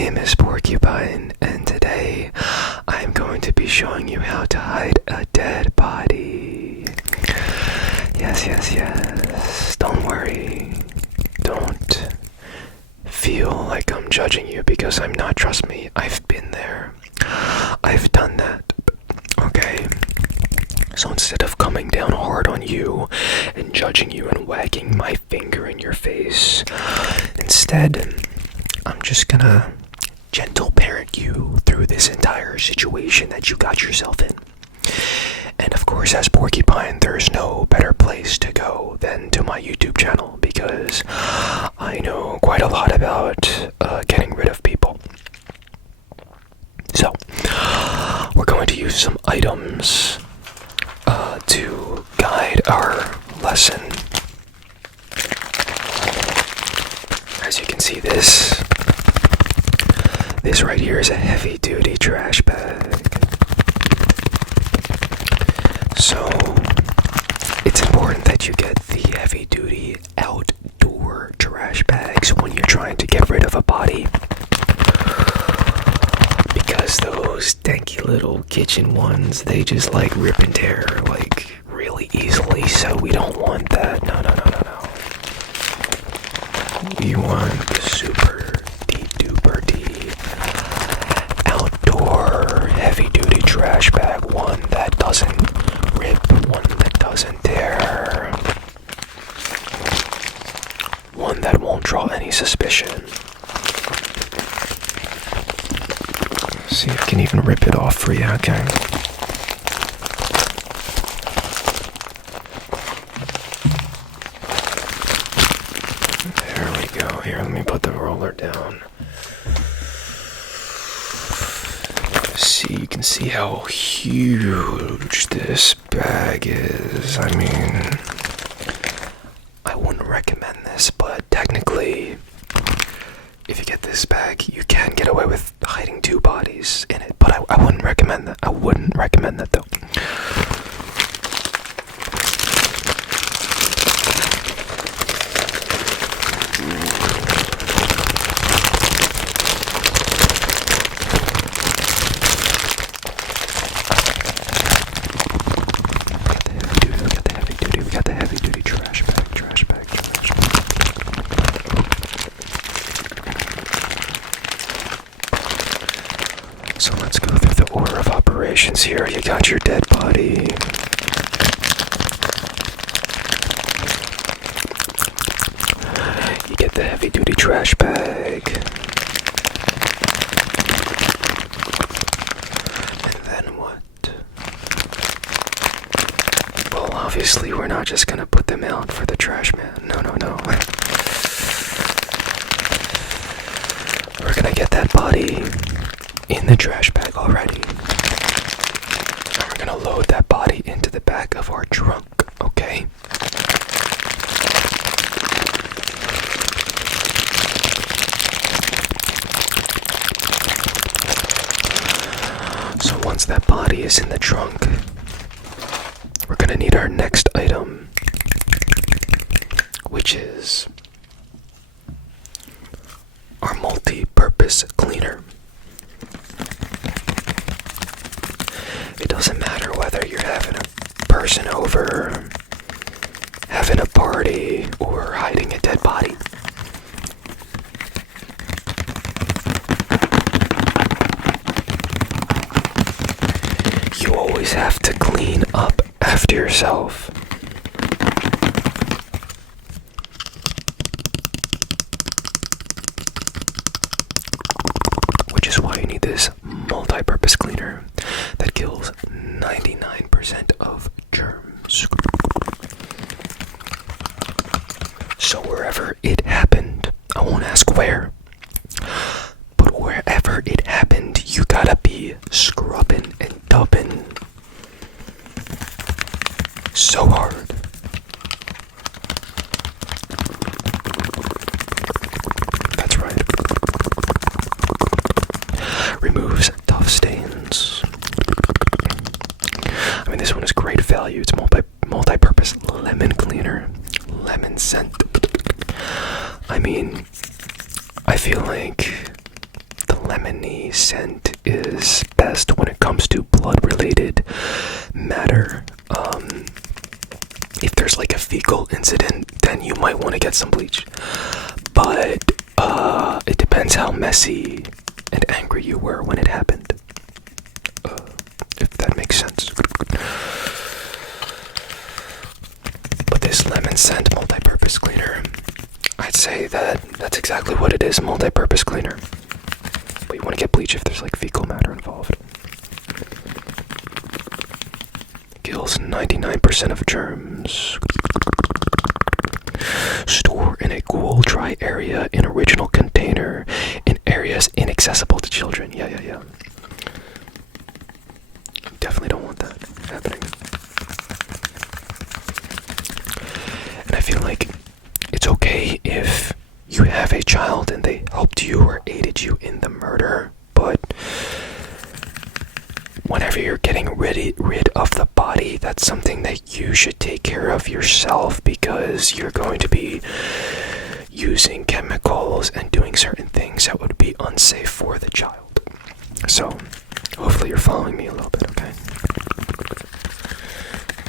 name is Porcupine, and today I'm going to be showing you how to hide a dead body. Yes. Don't worry. Don't feel like I'm judging you, because I'm not. Trust me, I've been there. I've done that. Okay? So instead of coming down hard on you and judging you and wagging my finger in your face, instead, I'm just gonna gentle parent you through this entire situation that you got yourself in. And of course, as Porcupine, there's no better place to go than to my YouTube channel, because I know quite a lot about getting rid of people. So, we're going to use some items to guide our lesson. As you can see, this right here is a heavy-duty trash bag. So, it's important that you get the heavy-duty outdoor trash bags when you're trying to get rid of a body. Because those stanky little kitchen ones, they just like rip and tear like really easily, so we don't want that. No. We want the super duper deep outdoor heavy-duty trash bag, one that doesn't rip, one that doesn't tear, one that won't draw any suspicion. See if I can even rip it off for you, okay? There we go. Here, let me put the roller down. See, you can see how huge this bag is. I mean, I wouldn't recommend this, but technically, if you get this bag, you can get away with hiding two bodies in it, but I wouldn't recommend that. I wouldn't recommend that, though. We got the heavy-duty trash bag. So let's go through the order of operations here. You got your dead body. You get the heavy-duty trash bag. And then what? Well, obviously we're not just gonna put them out for the trash man. No. We're gonna get that body in the trash bag already. And we're gonna load that body into the back of our trunk, okay? So once that body is in the trunk, we're gonna need our next item, which is our multi-purpose cleaner. It doesn't matter whether you're having a person over, having a party, or hiding a dead body. You always have to clean up after yourself. Which is why you need this multi-purpose cleaner that kills 99% of germs. So wherever it happened, I won't ask where, but wherever it happened, you gotta be scrubbing and dubbing so hard. That's right. Removes tough stains. I mean, this one is great value. It's multi-purpose lemon cleaner, lemon scent. I mean, I feel like the lemony scent is best when it comes to blood-related matter. If there's like a fecal incident, then you might want to get some bleach. But it depends how messy and angry you were when it happened. If that makes sense. But this lemon scent multi-purpose cleaner, I'd say that's exactly what it is, multi-purpose cleaner. But you want to get bleach if there's like fecal matter involved. Kills 99% of germs. Store in a cool, dry area in original container in areas inaccessible to children. Yeah. Definitely don't want that happening. And I feel like it's okay if you have a child and they helped you or aided you in the murder, but whenever you're getting rid of the body, that's something that you should take care of yourself, because you're going to be using chemicals and doing certain things that would be unsafe for the child. So, hopefully you're following me a little bit, okay?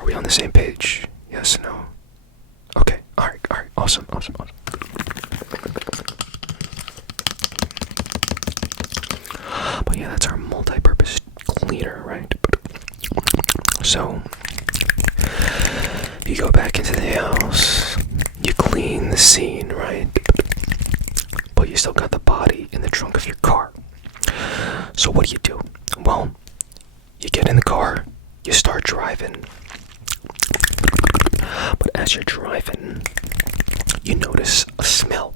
Are we on the same page? Yes, no? Okay, alright, awesome. But yeah, that's our multi-purpose cleaner, right? So, you go back into the house, you clean the scene, right? But you still got the body in the trunk of your car. So what do? Well, you get in the car, you start driving. But as you're driving, you notice a smell.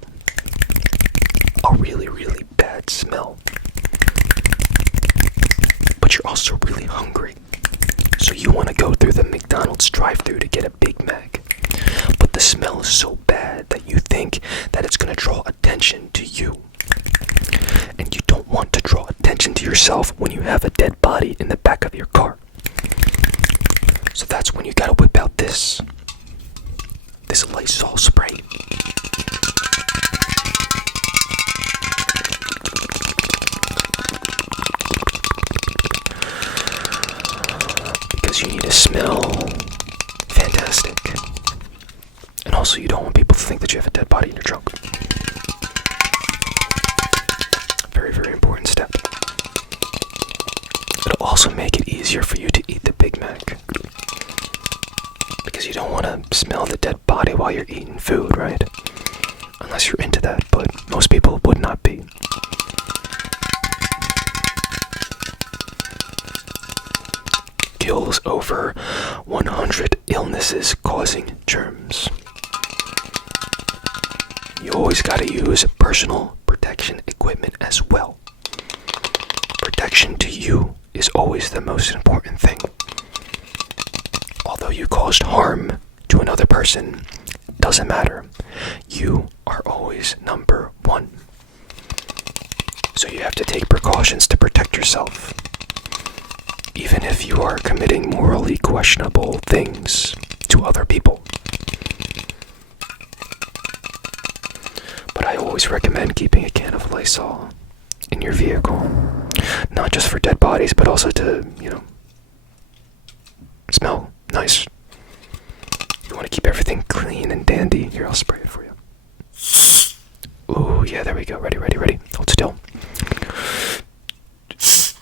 A really, really bad smell. But you're also really hungry. So you want to go through the McDonald's drive-thru to get a Big Mac. But the smell is so bad that you think that it's going to draw attention to you. And you don't want to draw attention to yourself when you have a dead body in the back of your car. So that's when you gotta whip out this Lysol spray. Because you need to smell fantastic. And also you don't want people to think that you have a dead body in your trunk. Very, very important step. It'll also make it easier for you to eat the Big Mac. Because you don't want to smell the dead body while you're eating food, right? Unless you're into that, but most people would not be. Kills over 100 illnesses causing germs. You always gotta use personal protection equipment as well. Protection to you is always the most important thing. Although you caused harm to another person, doesn't matter. You are always number one. So you have to take precautions to protect yourself. Even if you are committing morally questionable things to other people. But I always recommend keeping a can of Lysol in your vehicle. Not just for dead bodies, but also to, smell nice. You want to keep everything clean and dandy. Here, I'll spray it for you. Ooh, yeah, there we go. Ready. Hold still.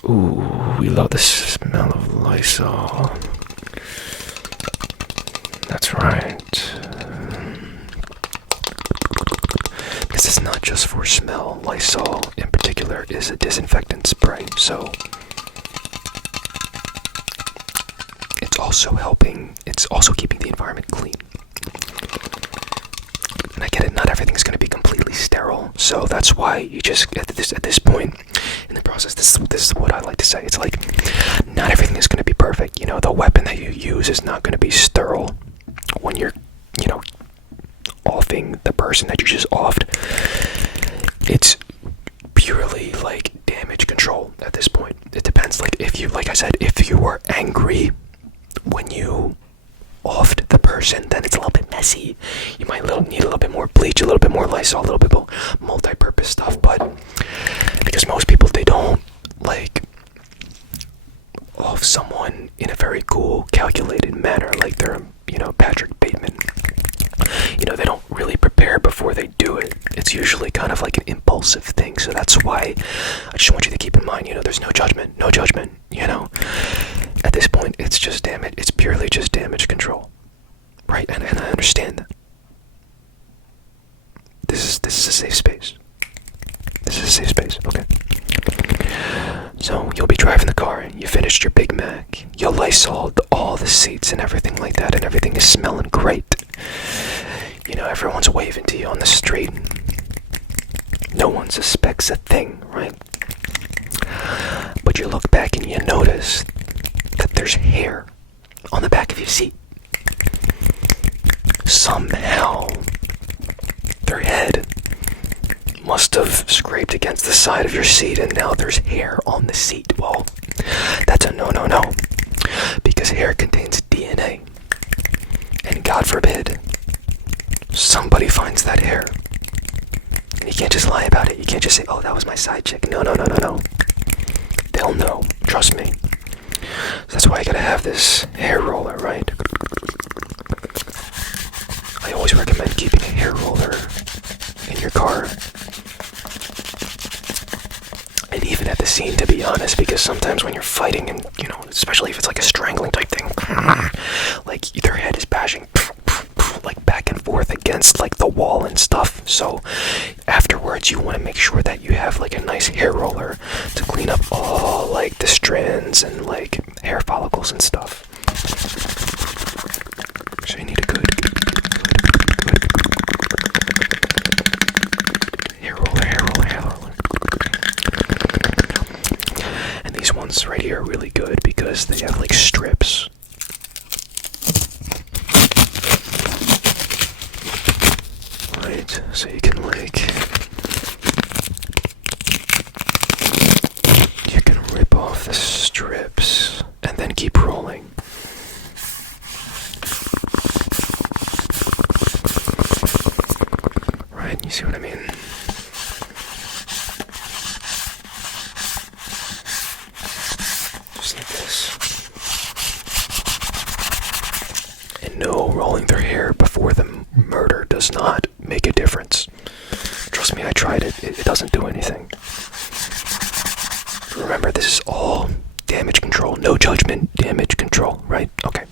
Ooh, we love the smell of Lysol. That's right. This is not just for smell. Lysol, in particular, is a disinfectant spray, so it's also keeping the environment clean. And I get it, not everything's going to be completely sterile, so that's why you just, at this point in the process, this is what I like to say. It's like, not everything is going to be perfect. The weapon that you use is not going to be sterile when you're, offing the person that you just offed. It's purely like damage control at this point. It depends. Like I said, if you were angry when you offed the person, then it's a little bit messy. You might need a little bit more bleach, a little bit more Lysol, a little bit more multi-purpose stuff. But because most people very cool, calculated manner, like they're, Patrick Bateman. They don't really prepare before they do it. It's usually kind of like an impulsive thing, so that's why I just want you to keep in mind, there's no judgment, At this point, it's just damage. It's purely just damage control, right? And I understand that. This is a safe space. This is a safe space, okay? So, you'll be driving the car, you finished your Big Mac, you Lysoled all the seats and everything like that, and everything is smelling great. Everyone's waving to you on the street. No one suspects a thing, right? But you look back and you notice that there's hair on the back of your seat. Somehow, their head must have scraped against the side of your seat, and now there's hair on the seat. Well, that's a no, because hair contains DNA, and God forbid somebody finds that hair, and you can't just lie about it. You can't just say, oh, that was my side chick. No. They'll know, trust me. So that's why I gotta have this hair roller, right? I always recommend keeping a hair roller in your car. And even at the scene, to be honest, because sometimes when you're fighting and, especially if it's like a strangling type thing, like their head is bashing like back and forth against like the wall and stuff. So afterwards you want to make sure that you have like a nice hair roller to clean up all like the strands and like hair follicles and stuff. So you need a good hair roller. And these ones right here are really good because they have like strips. Right, so you can rip off the strips and then keep rolling. Right, you see what I mean? Just like this. And no, rolling their hair before the murder does not make a difference. Trust me, I tried it. It doesn't do anything. Remember, this is all damage control. No judgment, damage control, right? Okay.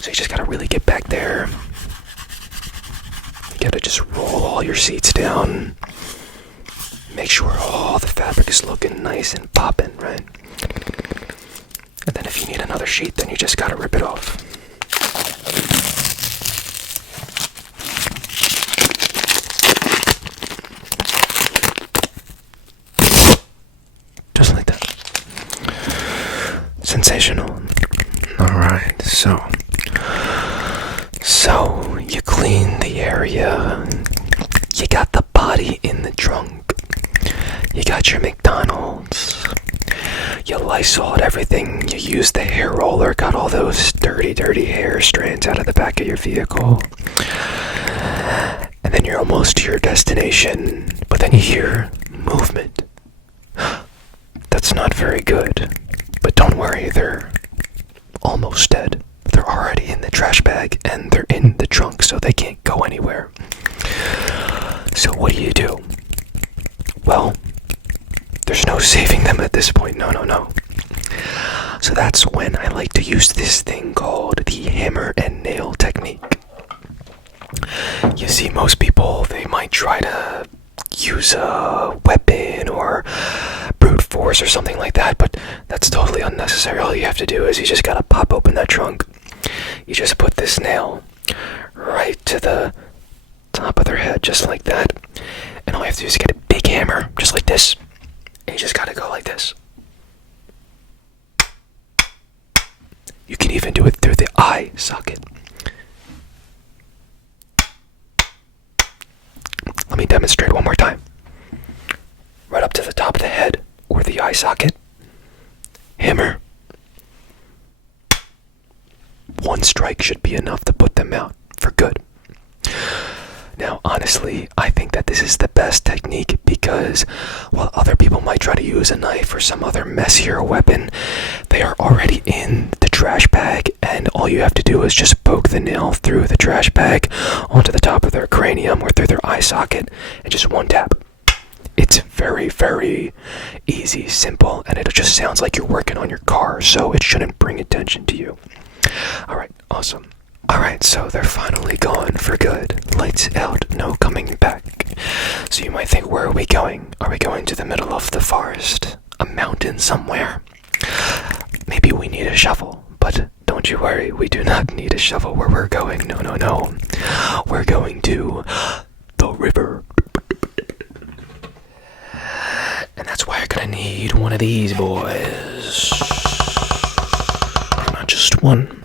So you just gotta really get back there. You gotta just roll all your seats down. Make sure all the fabric is looking nice and popping, right? And then if you need another sheet, then you just gotta rip it off. Just like that. Sensational. Alright, so you clean the area. You got the body in the trunk. You got your McDonald's. You Lysoled everything. You used the hair roller, got all those dirty hair strands out of the back of your vehicle. And then you're almost to your destination, but then you hear movement. That's not very good. But don't worry, they're almost dead. They're already in the trash bag and they're in the trunk, so they can't go anywhere. So what do? Well, there's no saving them at this point. No. So that's when I like to use this thing called the hammer and nail technique. You see, most people, they might try to use a weapon or brute force or something like that, but that's totally unnecessary. All you have to do is you just gotta pop open that trunk. You just put this nail right to the top of their head, just like that. And all you have to do is get a big hammer, just like this. And you just gotta go like this. You can even do it through the eye socket. Let me demonstrate one more time. Right up to the top of the head, or the eye socket. Hammer. One strike should be enough to put them out for good. Now, on honestly, I think that this is the best technique because while other people might try to use a knife or some other messier weapon, they are already in the trash bag, and all you have to do is just poke the nail through the trash bag onto the top of their cranium or through their eye socket, and just one tap. It's very, very easy, simple, and it just sounds like you're working on your car, so it shouldn't bring attention to you. Alright, awesome. Alright, so they're finally gone for good. Lights out, no coming back. So you might think, where are we going? Are we going to the middle of the forest? A mountain somewhere? Maybe we need a shovel, but don't you worry, we do not need a shovel where we're going. No, no, no. We're going to the river. And that's why you're gonna need one of these boys. Not just one,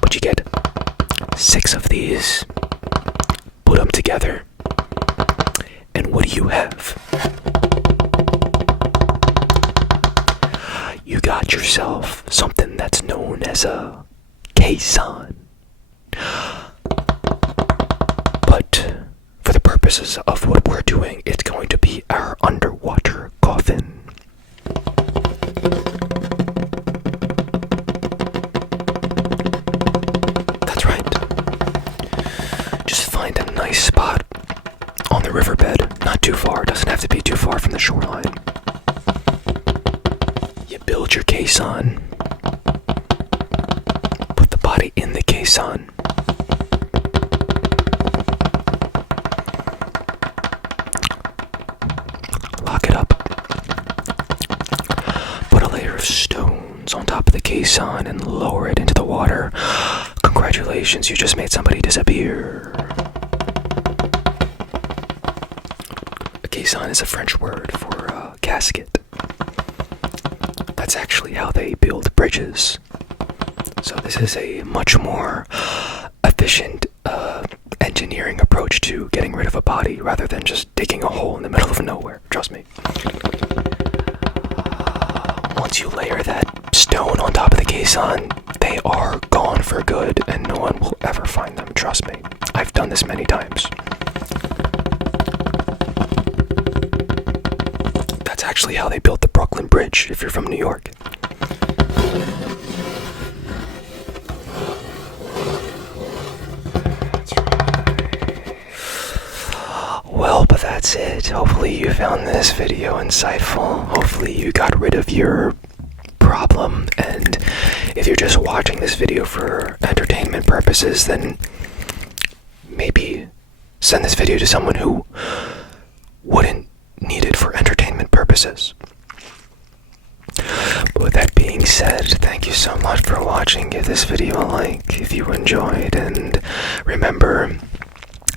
but you get 6 of these. Put them together, and what do you have? You got yourself something that's known as a caisson. But for the purposes of what we're doing, it's going to be our underwater coffin. That's right. Just find a nice spot on the riverbed. Not too far. Doesn't have to be too far from the shoreline. You build your caisson. Put the body in the caisson. Lock it up. Put a layer of stones on top of the caisson and lower it into the water. Congratulations, you just made somebody disappear. A caisson is a French word for casket. That's actually how they build bridges. So this is a much more efficient engineering approach to getting rid of a body rather than just digging a hole in the middle of nowhere. Trust me. Once you layer that stone on top of the caisson, they are gone for good and no one will ever find them. Trust me. I've done this many times. That's actually how they built the Brooklyn Bridge, if you're from New York. Well, but that's it. Hopefully you found this video insightful. Hopefully you got rid of your problem. And if you're just watching this video for entertainment purposes, then maybe send this video to someone who wouldn't need it for entertainment purposes. But with that being said, thank you so much for watching. Give this video a like if you enjoyed, and remember,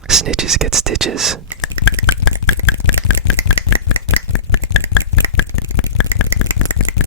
snitches get stitches.